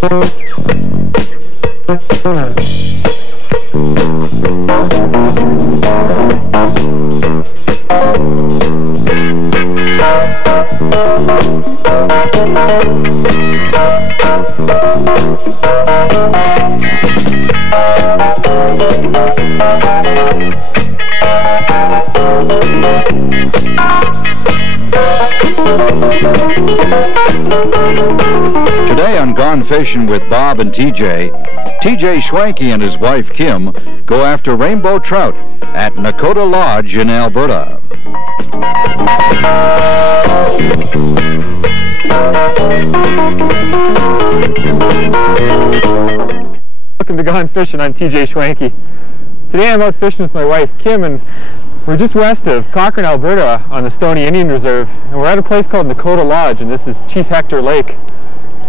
Today on Gone Fishing with Bob and TJ Schwanke and his wife Kim go after rainbow trout at Nakota Lodge in Alberta. Welcome to Gone Fishing. I'm TJ Schwanke. Today I'm out fishing with my wife Kim, and we're just west of Cochrane, Alberta on the Stoney Indian Reserve, and we're at a place called Nakota Lodge, and this is Chief Hector Lake.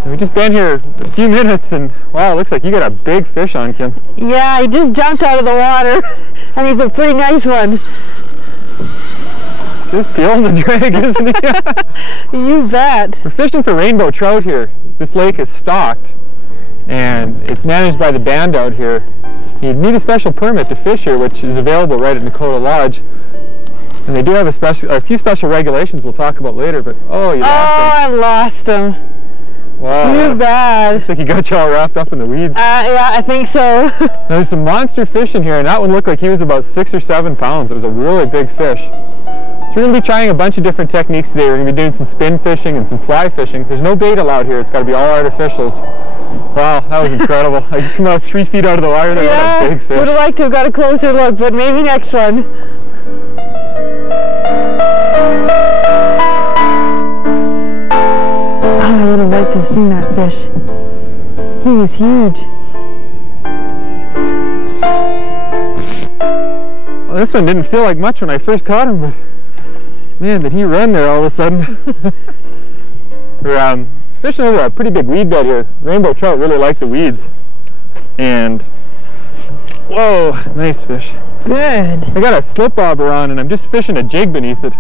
And we've just been here a few minutes, and wow, it looks like you got a big fish on, Kim. Yeah, he just jumped out of the water, and he's a pretty nice one. Just peeling the drag, isn't he? You bet. We're fishing for rainbow trout here. This lake is stocked, and it's managed by the band out here. You need a special permit to fish here, which is available right at Nakota Lodge. And they do have a few special regulations we'll talk about later, but oh, you lost him. Oh, I lost him. Wow. Too bad. Looks like you got you all wrapped up in the weeds. Yeah, I think so. There's some monster fish in here, and that one looked like he was about 6 or 7 pounds. It was a really big fish. So we're going to be trying a bunch of different techniques today. We're going to be doing some spin fishing and some fly fishing. There's no bait allowed here. It's got to be all artificials. Wow, that was incredible. I come out 3 feet out of the wire there. Yeah, what a big fish. Would have liked to have got a closer look, but maybe next one. Oh, I would have liked to have seen that fish. He was huge. Well, this one didn't feel like much when I first caught him, but man, did he run there all of a sudden. We're fishing over a pretty big weed bed here. Rainbow trout really like the weeds. And whoa, nice fish. Good. I got a slip bobber on, and I'm just fishing a jig beneath it.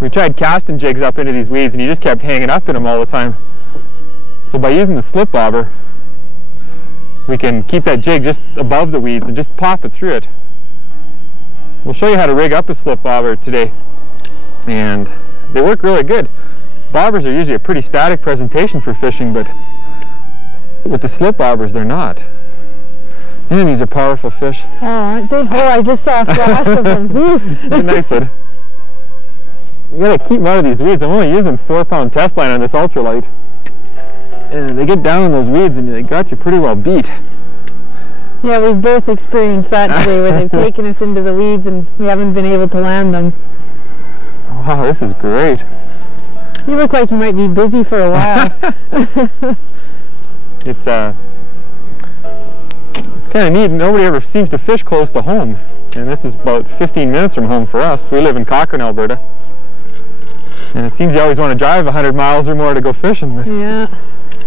We tried casting jigs up into these weeds, and he just kept hanging up in them all the time. So by using the slip bobber, we can keep that jig just above the weeds and just pop it through it. We'll show you how to rig up a slip bobber today, and they work really good. Bobbers are usually a pretty static presentation for fishing, but with the slip bobbers, they're not. And these are powerful fish. Oh, aren't they? Oh, I just saw a flash of them. A nice one. You gotta keep them out of these weeds. I'm only using 4-pound test line on this ultralight. And they get down in those weeds and they got you pretty well beat. Yeah, we've both experienced that today, where they've taken us into the weeds and we haven't been able to land them. Wow, this is great. You look like you might be busy for a while. It's kind of neat. Nobody ever seems to fish close to home, and this is about 15 minutes from home for us. We live in Cochrane, Alberta, and it seems you always want to drive 100 miles or more to go fishing. But yeah.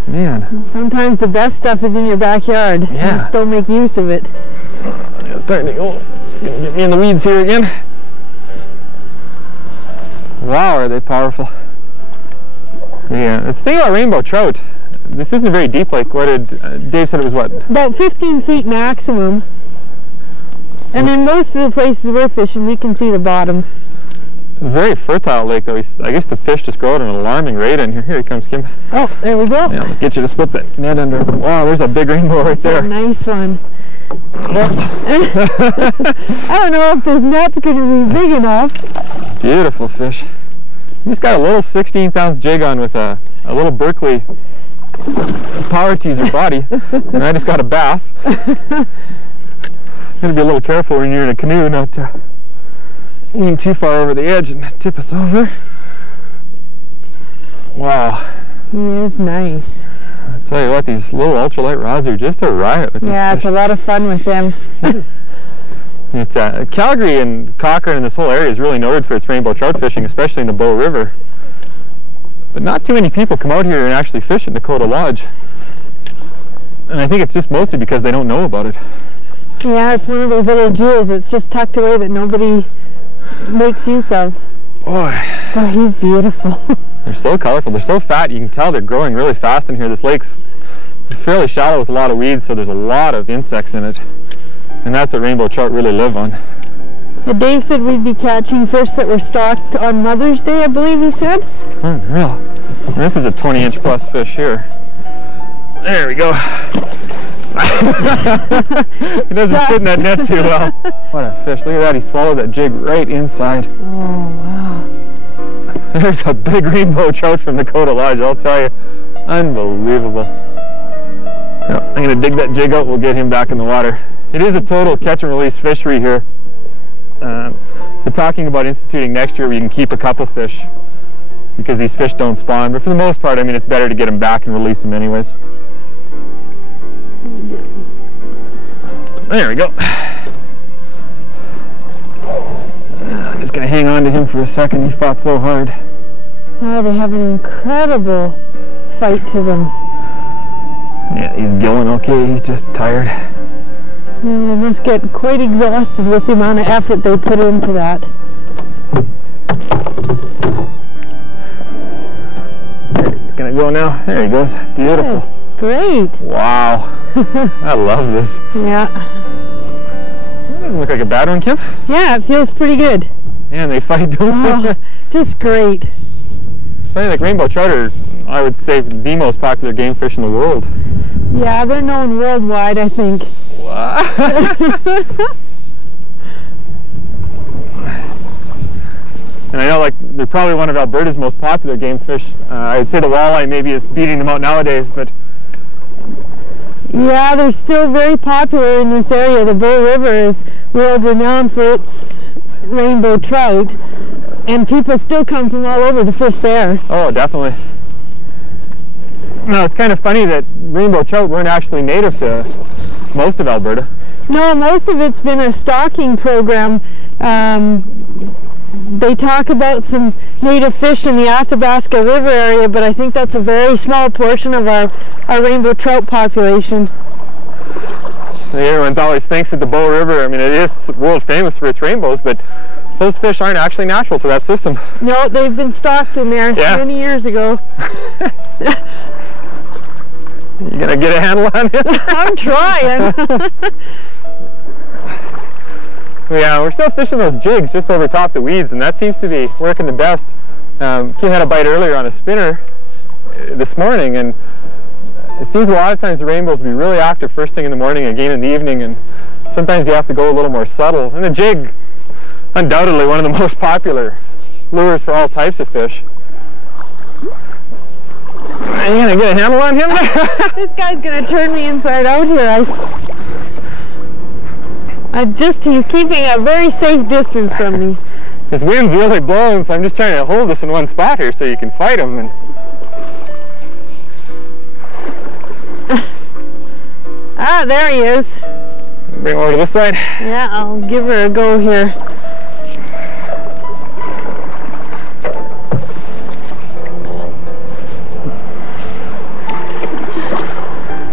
Man. Sometimes the best stuff is in your backyard. Yeah. You just don't make use of it. It's starting to go. Get me in the weeds here again. Wow, are they powerful. Yeah, the thing about rainbow trout, this isn't a very deep lake. What did Dave said it was what? About 15 feet maximum. And in most of the places we're fishing, we can see the bottom. Very fertile lake, though. I guess the fish just grow at an alarming rate in here. Here he comes, Kim. Oh, there we go. Yeah, let's get you to slip that net under. Wow, there's a big rainbow right there. A nice one. I don't know if this net's going to be big enough. Beautiful fish. He's got a little 16th-ounce jig on with a little Berkeley power teaser body, and I just got a bath. Gotta be a little careful when you're in a canoe not to lean too far over the edge and tip us over. Wow. He is nice. I tell you what, these little ultralight rods are just a riot with Yeah, this it's fish. a lot of fun with them. It's Calgary and Cochrane and this whole area is really noted for its rainbow trout fishing, especially in the Bow River. But not too many people come out here and actually fish at Nakota Lodge. And I think it's just mostly because they don't know about it. Yeah, it's one of those little jewels that's just tucked away that nobody makes use of. Boy. Boy, he's beautiful. They're so colorful. They're so fat. You can tell they're growing really fast in here. This lake's fairly shallow with a lot of weeds, so there's a lot of insects in it. And that's what rainbow trout really live on. Dave said we'd be catching fish that were stocked on Mother's Day, I believe he said. Unreal. And this is a 20-inch plus fish here. There we go. He doesn't fit in that net too well. What a fish. Look at that. He swallowed that jig right inside. Oh, wow. There's a big rainbow trout from Dakota Lodge, I'll tell you. Unbelievable. Well, I'm going to dig that jig out. We'll get him back in the water. It is a total catch and release fishery here. We're talking about instituting next year where you can keep a couple fish because these fish don't spawn. But for the most part, I mean, it's better to get them back and release them anyways. There we go. I'm just going to hang on to him for a second. He fought so hard. Oh, they have an incredible fight to them. Yeah, he's gilling okay. He's just tired. They must get quite exhausted with the amount of effort they put into that. He's going to go now. There he goes. Beautiful. Hey, great. Wow. I love this. Yeah. That doesn't look like a bad one, Kim. Yeah, it feels pretty good. Yeah, they fight, don't they? Oh, just great. Something like rainbow trout are, I would say, the most popular game fish in the world. Yeah, they're known worldwide, I think. And I know, like, they're probably one of Alberta's most popular game fish. I'd say the walleye maybe is beating them out nowadays, but yeah, they're still very popular in this area. The Bow River is world renowned for its rainbow trout, and people still come from all over to fish there. oh, definitely. No, it's kind of funny that rainbow trout weren't actually native to most of Alberta. No, most of it's been a stocking program. They talk about some native fish in the Athabasca River area, but I think that's a very small portion of our rainbow trout population. Everyone always thinks that the Bow River, I mean, it is world famous for its rainbows, but those fish aren't actually natural to that system. No, they've been stocked in there many years ago. You gonna get a handle on it? I'm trying. Yeah, we're still fishing those jigs just over top the weeds, and that seems to be working the best. Kim had a bite earlier on a spinner this morning, and it seems a lot of times the rainbows will be really active first thing in the morning, again in the evening, and sometimes you have to go a little more subtle. And the jig, undoubtedly one of the most popular lures for all types of fish. Are you gonna get a handle on him? This guy's gonna turn me inside out here. He's keeping a very safe distance from me. This wind's really blowing, so I'm just trying to hold this in one spot here so you can fight him. And ah, there he is. bring him over to this side. Yeah, I'll give her a go here.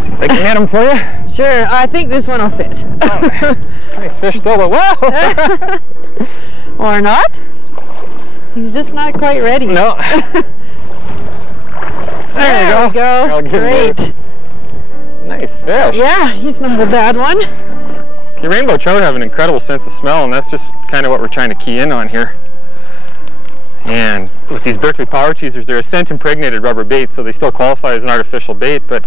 See if I can get him for you. Sure, I think this one will fit. Oh, nice fish still, but wow! Or not. He's just not quite ready. No. There you go. Great. Nice fish. Yeah, he's not a bad one. Okay, rainbow trout have an incredible sense of smell, and that's just kind of what we're trying to key in on here. And with these Berkeley power teasers, they're a scent-impregnated rubber bait, so they still qualify as an artificial bait, but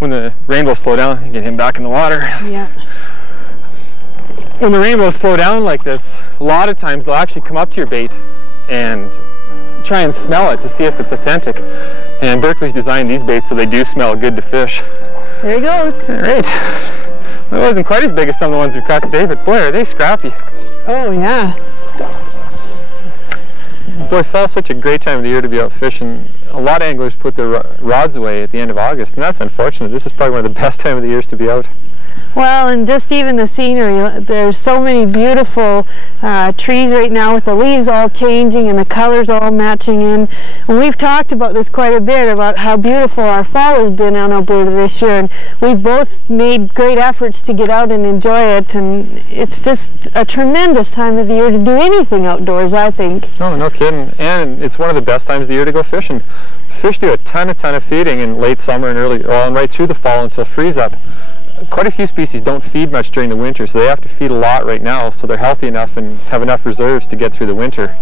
when the rainbows slow down, you get him back in the water. Yeah. When the rainbows slow down like this, a lot of times they'll actually come up to your bait and try and smell it to see if it's authentic. And Berkeley's designed these baits so they do smell good to fish. There he goes. All right. Well, it wasn't quite as big as some of the ones we've caught today, but boy, are they scrappy. Oh, yeah. Boy, fall's such a great time of the year to be out fishing. A lot of anglers put their rods away at the end of August, and that's unfortunate. This is probably one of the best time of the years to be out. Well, and just even the scenery, there's so many beautiful trees right now with the leaves all changing and the colors all matching in. And we've talked about this quite a bit, about how beautiful our fall has been on Alberta this year, and we've both made great efforts to get out and enjoy it, and it's just a tremendous time of the year to do anything outdoors, I think. Oh, no kidding. And it's one of the best times of the year to go fishing. Fish do a ton of feeding in late summer and early, well, and right through the fall until freeze up. Quite a few species don't feed much during the winter, so they have to feed a lot right now, so they're healthy enough and have enough reserves to get through the winter.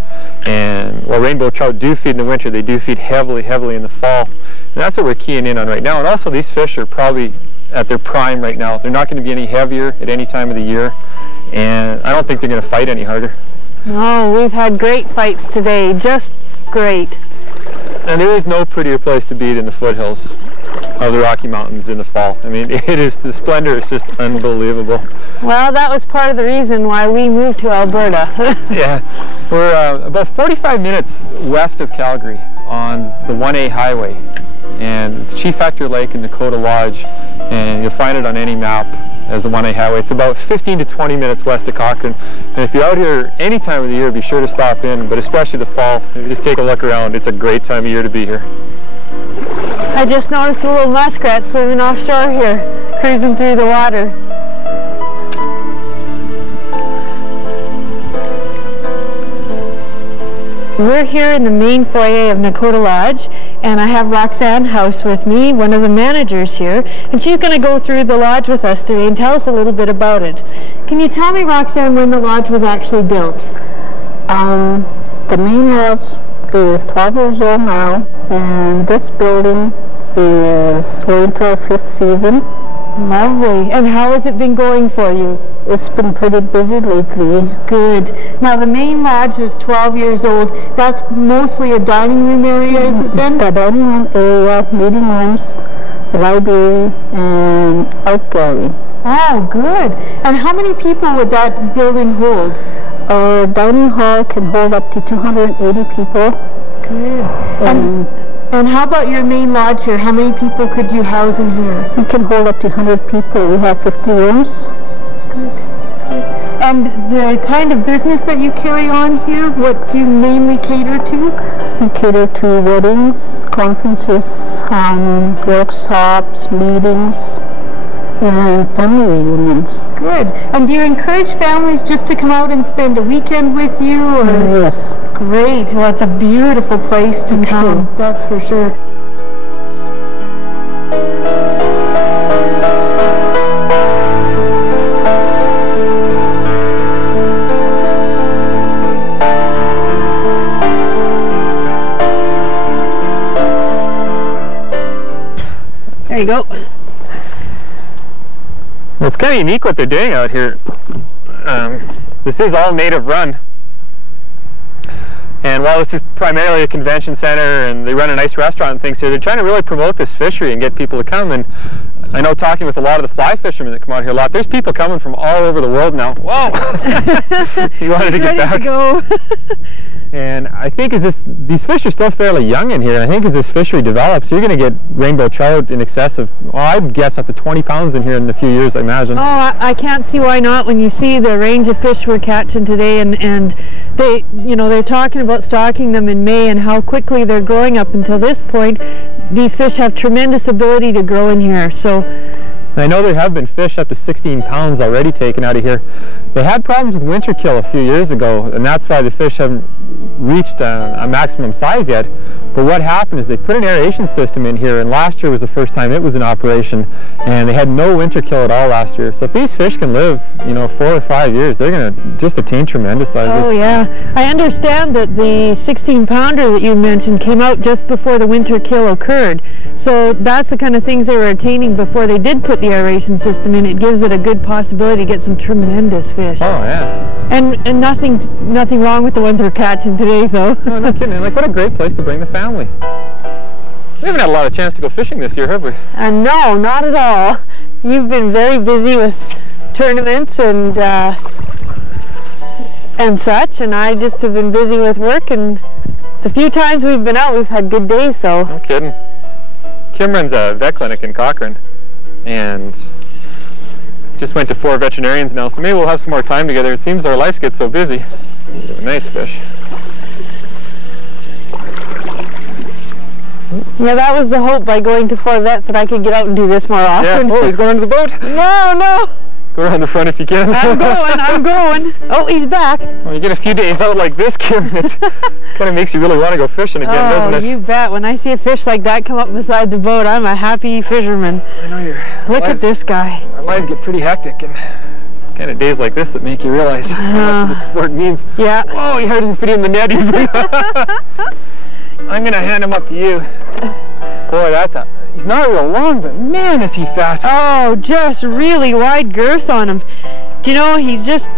And while rainbow trout do feed in the winter, they do feed heavily in the fall. And that's what we're keying in on right now. And also, these fish are probably at their prime right now. They're not going to be any heavier at any time of the year, and I don't think they're going to fight any harder. Oh, we've had great fights today, just great. And there is no prettier place to be than the foothills of the Rocky Mountains in the fall. I mean, the splendor is just unbelievable. Well, that was part of the reason why we moved to Alberta. Yeah, we're about 45 minutes west of Calgary on the 1A highway, and it's Chief Hector Lake and Dakota Lodge, and you'll find it on any map as the 1A highway. It's about 15 to 20 minutes west of Cochrane, and if you're out here any time of the year, be sure to stop in, but especially the fall. If you just take a look around, it's a great time of year to be here. I just noticed a little muskrat swimming offshore here, cruising through the water. We're here in the main foyer of Dakota Lodge, and I have Roxanne House with me, one of the managers here, and she's going to go through the lodge with us today and tell us a little bit about it. Can you tell me, Roxanne, when the lodge was actually built? The main lodge is 12 years old now, and this building is we're into our 5th season. Lovely. And how has it been going for you? It's been pretty busy lately. Good. Now the main lodge is 12 years old. That's mostly a dining room area, has it been? The dining room area, meeting rooms, library, and art gallery. Oh, good. And how many people would that building hold? Our dining hall can hold up to 280 people. Good. And how about your main lodge here? How many people could you house in here? We can hold up to 100 people. We have 50 rooms. Good. And the kind of business that you carry on here, what do you mainly cater to? We cater to weddings, conferences, workshops, meetings, and family reunions. Good. And do you encourage families just to come out and spend a weekend with you? Or? Yes. Great. Well, it's a beautiful place to come. That's for sure. There you go. Well, it's kind of unique what they're doing out here. This is all native run. And while this is primarily a convention center and they run a nice restaurant and things here, they're trying to really promote this fishery and get people to come. And I know, talking with a lot of the fly fishermen that come out here a lot, there's people coming from all over the world now. Whoa! He wanted to get back. To go. And I think these fish are still fairly young in here, and I think as this fishery develops, you're going to get rainbow trout in excess of, well, I'd guess up to 20 pounds in here in a few years, I imagine. Oh, I can't see why not when you see the range of fish we're catching today, and they, they're talking about stocking them in May and how quickly they're growing up until this point. These fish have tremendous ability to grow in here, so. I know there have been fish up to 16 pounds already taken out of here. They had problems with winter kill a few years ago, and that's why the fish haven't reached a maximum size yet. But what happened is they put an aeration system in here, and last year was the first time it was in operation, and they had no winter kill at all last year. So if these fish can live, 4 or 5 years, they're going to just attain tremendous sizes. Oh yeah, I understand that the 16-pounder that you mentioned came out just before the winter kill occurred. So that's the kind of things they were attaining before they did put the aeration system in. It gives it a good possibility to get some tremendous fish. Oh yeah. And nothing wrong with the ones we're catching today, though. No, no kidding. Like, what a great place to bring the family. We haven't had a lot of chance to go fishing this year, have we? No, not at all. You've been very busy with tournaments and such, and I just have been busy with work, and the few times we've been out, we've had good days, so. No kidding. Kim runs a vet clinic in Cochrane, and just went to 4 veterinarians now, so maybe we'll have some more time together. It seems our lives get so busy. Nice fish. Yeah, that was the hope by going to 4 vets that I could get out and do this more often. Yeah. Oh, he's going to the boat. No, no. Go around the front if you can. I'm going. Oh, he's back. Well, you get a few days out like this, Kim, it kind of makes you really want to go fishing again, doesn't it? Oh, you bet. When I see a fish like that come up beside the boat, I'm a happy fisherman. I know you're. Look at this guy. Our lives get pretty hectic, and it's kind of days like this that make you realize how much the sport means. Yeah. Oh, you didn't fit in the net even. I'm going to hand him up to you. Boy, he's not real long, but man, is he fat. Oh, just really wide girth on him. Do you know, he's just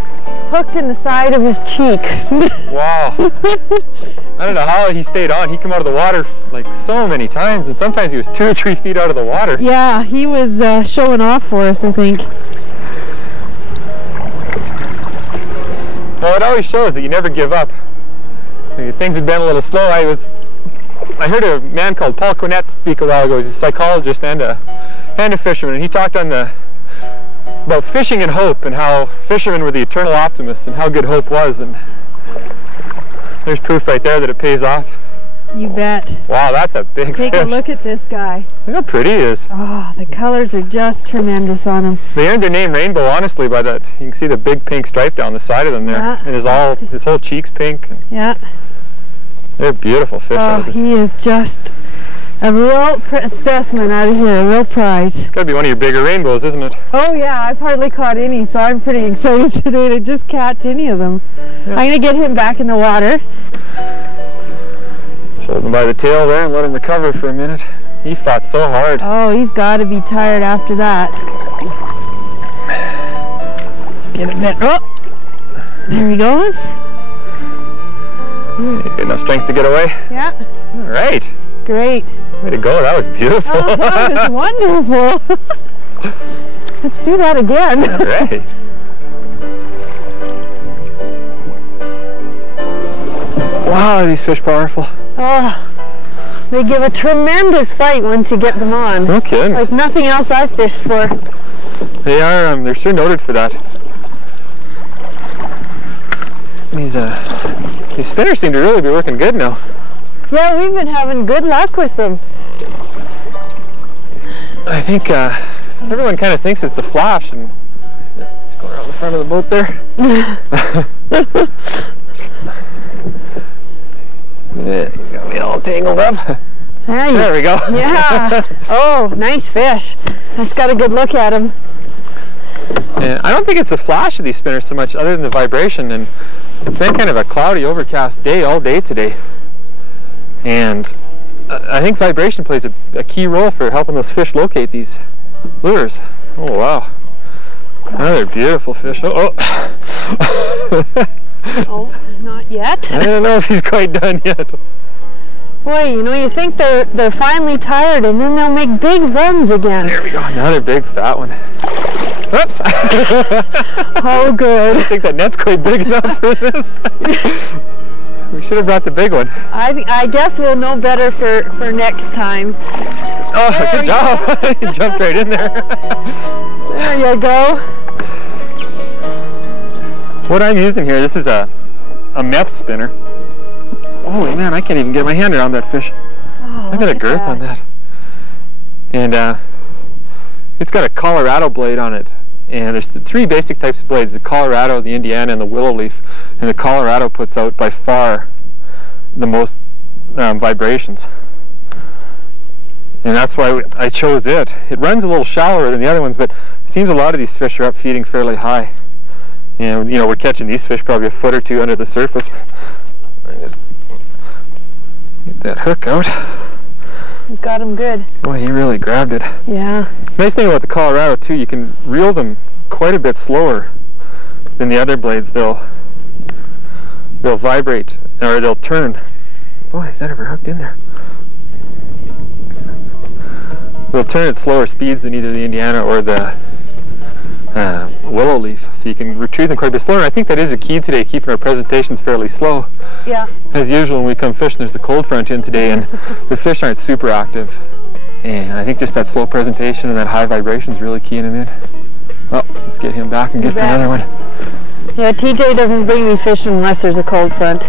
hooked in the side of his cheek. Wow. I don't know how he stayed on. He came out of the water like so many times, and sometimes he was 2 or 3 feet out of the water. Yeah, he was showing off for us, I think. Well, it always shows that you never give up. Things had been a little slow. I heard a man called Paul Cornett speak a while ago. He's a psychologist and a fisherman, and he talked about fishing and hope, and how fishermen were the eternal optimists, and how good hope was. And there's proof right there that it pays off. You bet. Wow, that's a big fish. Take a look at this guy. Look how pretty he is. Oh, the colors are just tremendous on him. They earned their name Rainbow, honestly, by that. You can see the big pink stripe down the side of them there, yeah. And his whole cheek's pink. Yeah. They're beautiful fish. Oh, he is just a real specimen out of here, a real prize. It's got to be one of your bigger rainbows, isn't it? Oh yeah, I've hardly caught any, so I'm pretty excited today to just catch any of them. Yeah. I'm going to get him back in the water. Hold him by the tail there and let him recover for a minute. He fought so hard. Oh, he's got to be tired after that. Let's get a bit. Oh, there he goes. He's got enough strength to get away. Yeah. All right. Great. Way to go. That was beautiful. Oh, that was wonderful. Let's do that again. All right. Wow, are these fish powerful? Oh, they give a tremendous fight once you get them on. No kidding. Like nothing else I've fished for. They are, they're sure noted for that. These spinners seem to really be working good now. Yeah, we've been having good luck with them. I think everyone kind of thinks it's the flash, and just go around the front of the boat there. Yeah, got me all tangled up. There we go. Yeah. Oh, nice fish. I just got a good look at him. And I don't think it's the flash of these spinners so much, other than the vibration. And it's been kind of a cloudy, overcast day all day today. And I think vibration plays a key role for helping those fish locate these lures. Oh, wow. Another beautiful fish. Oh, oh. Oh, not yet. I don't know if he's quite done yet. Boy, you know, you think they're finally tired, and then they'll make big runs again. There we go. Another big fat one. Whoops. Oh, good. I think that net's quite big enough for this. We should have brought the big one. I guess we'll know better for next time. Oh, there good job. You jumped right in there. There you go. What I'm using here, this is a meth spinner. Holy man, I can't even get my hand around that fish. Oh, look at the girth on that. And it's got a Colorado blade on it. And there's 3 basic types of blades, the Colorado, the Indiana, and the willow leaf. And the Colorado puts out by far the most vibrations. And that's why I chose it. It runs a little shallower than the other ones, but it seems a lot of these fish are up feeding fairly high. And you know, we're catching these fish probably a foot or 2 under the surface. Just get that hook out. You got him good. Boy, he really grabbed it. Yeah. Nice thing about the Colorado too, you can reel them quite a bit slower than the other blades. They'll vibrate, or they'll turn. Boy, is that ever hooked in there? They'll turn at slower speeds than either the Indiana or the willow leaf, so you can retrieve them quite a bit slower. And I think that is a key today, keeping our presentations fairly slow. Yeah. As usual, when we come fishing, there's a cold front in today, and the fish aren't super active. And I think just that slow presentation and that high vibration is really keying them in. Oh, let's get him back and get another one. Yeah, TJ doesn't bring me fishing unless there's a cold front.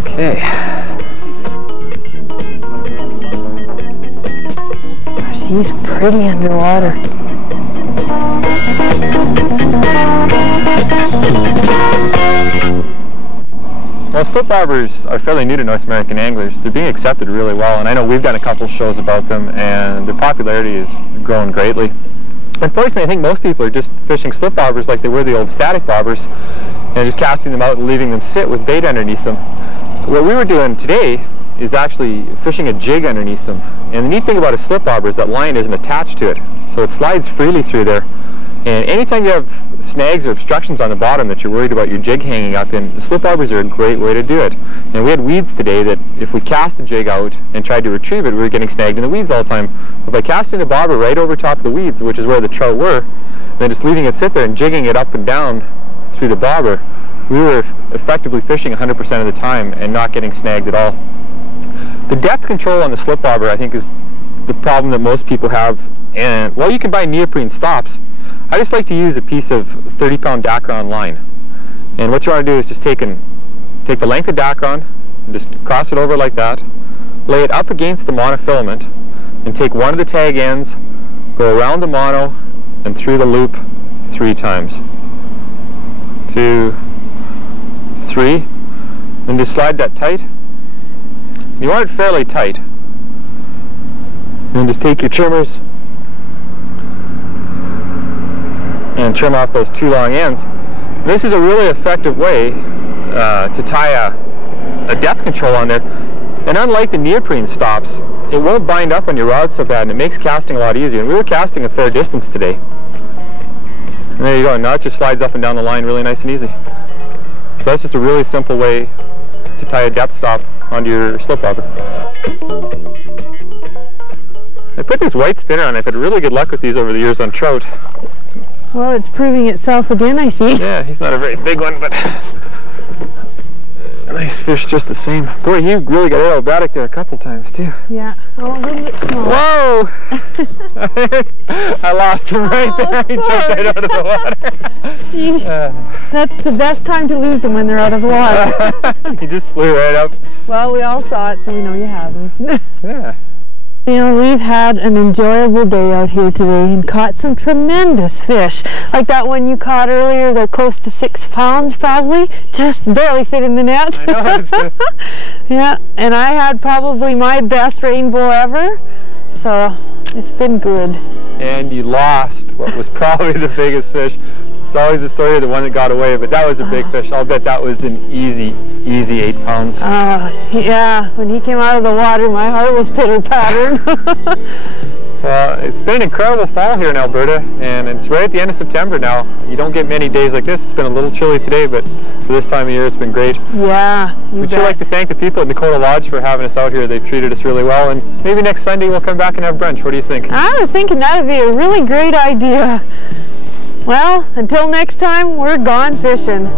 Okay. He's pretty underwater. Well, slip bobbers are fairly new to North American anglers. They're being accepted really well, and I know we've done a couple shows about them, and their popularity has grown greatly. Unfortunately, I think most people are just fishing slip bobbers like they were the old static bobbers, and just casting them out and leaving them sit with bait underneath them. What we were doing today is actually fishing a jig underneath them. And the neat thing about a slip bobber is that line isn't attached to it, so it slides freely through there. And anytime you have snags or obstructions on the bottom that you're worried about your jig hanging up in, the slip bobbers are a great way to do it. And we had weeds today that if we cast the jig out and tried to retrieve it, we were getting snagged in the weeds all the time. But by casting the bobber right over top of the weeds, which is where the trout were, and then just leaving it sit there and jigging it up and down through the bobber, we were effectively fishing 100% of the time and not getting snagged at all. The depth control on the slip bobber, I think, is the problem that most people have. And while you can buy neoprene stops, I just like to use a piece of 30-pound Dacron line. And what you want to do is just take the length of Dacron and just cross it over like that, lay it up against the monofilament, and take one of the tag ends, go around the mono and through the loop 3 times. 2, 3, and just slide that tight. You want it fairly tight. And then just take your trimmers and trim off those 2 long ends. And this is a really effective way to tie a depth control on there. And unlike the neoprene stops, it won't bind up on your rod so bad, and it makes casting a lot easier. And we were casting a fair distance today. And there you go, now it just slides up and down the line really nice and easy. So that's just a really simple way to tie a depth stop onto your slip bobber. I put this white spinner on. I've had really good luck with these over the years on trout. Well, it's proving itself again, I see. Yeah, he's not a very big one, but nice fish just the same. Boy, you really got aerobatic there a couple times too. Yeah. Oh, a little bit small. Whoa! I lost him right there. He jumped right out of the water. That's the best time to lose them, when they're out of the water. He just flew right up. Well, we all saw it, so we know you have them. Yeah. You know, we've had an enjoyable day out here today and caught some tremendous fish. Like that one you caught earlier, they're close to 6 pounds probably. Just barely fit in the net. I know. Yeah, and I had probably my best rainbow ever. So it's been good. And you lost what was probably the biggest fish. It's always the story of the one that got away, but that was a big fish. I'll bet that was an easy 8 pounds. Yeah, when he came out of the water, my heart was pitter-pattering. Well, it's been an incredible fall here in Alberta, and it's right at the end of September now. You don't get many days like this. It's been a little chilly today, but for this time of year, it's been great. Yeah, We'd sure like to thank the people at Dakota Lodge for having us out here. They've treated us really well, and maybe next Sunday we'll come back and have brunch. What do you think? I was thinking that would be a really great idea. Well, until next time, we're gone fishing.